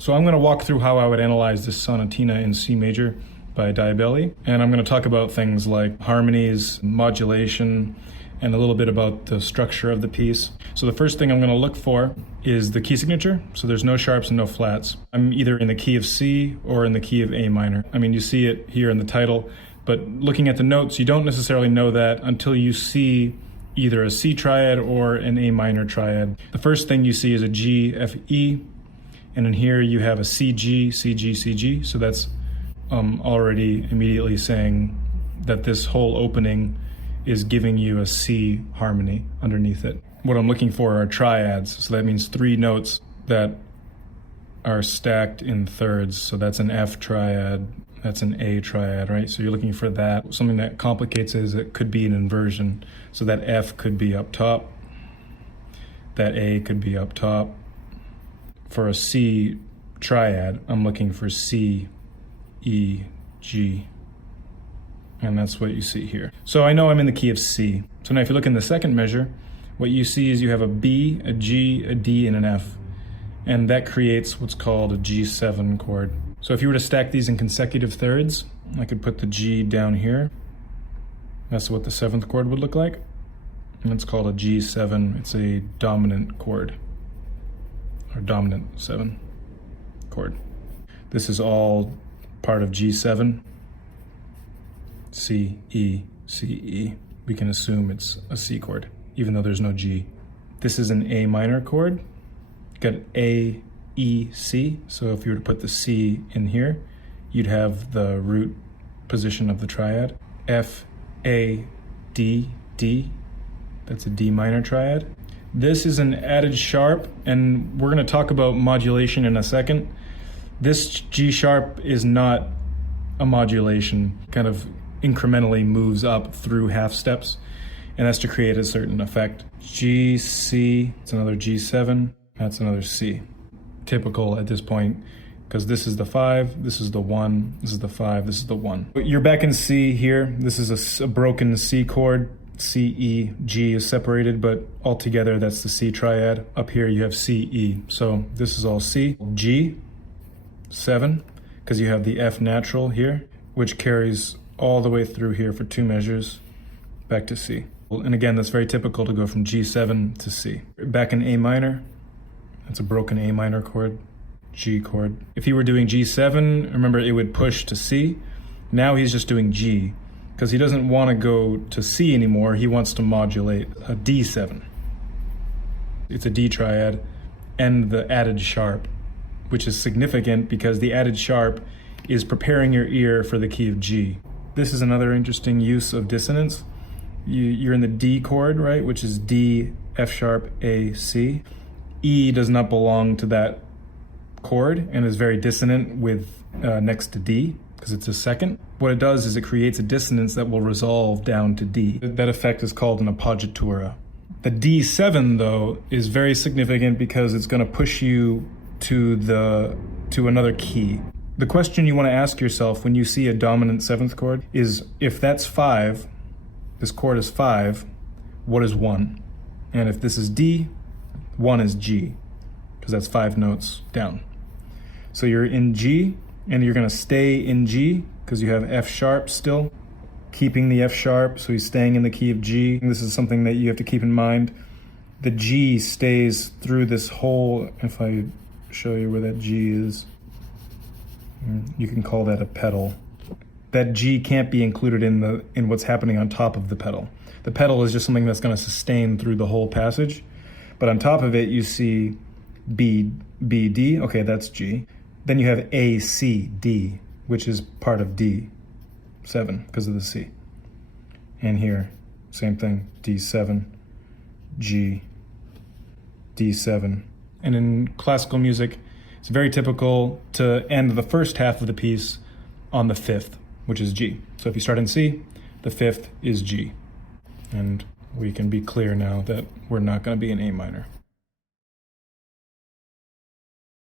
So I'm going to walk through how I would analyze this sonatina in C major by Diabelli, and I'm going to talk about things like harmonies, modulation, and a little bit about the structure of the piece. So the first thing I'm going to look for is the key signature. So there's no sharps and no flats. I'm either in the key of C or in the key of A minor. I mean, you see it here in the title, but looking at the notes, you don't necessarily know that until you see either a C triad or an A minor triad. The first thing you see is a G, F, E, and in here you have a C, G, C, G, C, G. So that's already immediately saying that this whole opening is giving you a C harmony underneath it. What I'm looking for are triads. So that means 3 notes that are stacked in thirds. So that's an F triad, that's an A triad, right? So you're looking for that. Something that complicates it is it could be an inversion. So that F could be up top, that A could be up top. For a C triad, I'm looking for C, E, G. And that's what you see here. So I know I'm in the key of C. So now if you look in the second measure, what you see is you have a B, a G, a D, and an F. And that creates what's called a G7 chord. So if you were to stack these in consecutive thirds, I could put the G down here. That's what the 7th chord would look like. And it's called a G7. It's a dominant chord, or dominant 7 chord. This is all part of G7. C, E, C, E. We can assume it's a C chord, even though there's no G. This is an A minor chord. Got A, E, C. So if you were to put the C in here, you'd have the root position of the triad. F, A, D, D. That's a D minor triad. This is an added sharp, and we're going to talk about modulation in a second. This G sharp is not a modulation, kind of incrementally moves up through half steps, and that's to create a certain effect. G, C, it's another G7, that's another C. Typical at this point, because this is the 5, this is the 1, this is the 5, this is the 1. You're back in C here. This is a broken C chord. C, E, G is separated, but altogether that's the C triad. Up here you have C, E. So this is all C. G, 7, because you have the F natural here, which carries all the way through here for 2 measures, back to C. And again, that's very typical to go from G7 to C. Back in A minor, that's a broken A minor chord, G chord. If he were doing G7, remember it would push to C. Now he's just doing G, because he doesn't want to go to C anymore, he wants to modulate a D7. It's a D triad and the added sharp, which is significant because the added sharp is preparing your ear for the key of G. This is another interesting use of dissonance. You're in the D chord, right, which is D, F sharp, A, C. E does not belong to that chord and is very dissonant with next to D because it's a second. What it does is it creates a dissonance that will resolve down to D. That effect is called an Appoggiatura. The D7, though, is very significant because it's going to push you to another key. The question you want to ask yourself when you see a dominant 7th chord is, if that's 5, this chord is 5, what is 1? And if this is D, 1 is G, because that's 5 notes down. So you're in G, and you're going to stay in G, because you have F sharp still, keeping the F sharp, so he's staying in the key of G. And this is something that you have to keep in mind. The G stays through this whole, if I show you where that G is, you can call that a pedal. That G can't be included in what's happening on top of the pedal. The pedal is just something that's going to sustain through the whole passage. But on top of it, you see B, B, D. Okay, that's G. Then you have A, C, D, which is part of D7 because of the C. And here, same thing, D7, G, D7. And in classical music, it's very typical to end the first half of the piece on the 5th, which is G. So if you start in C, the 5th is G. And we can be clear now that we're not going to be in A minor.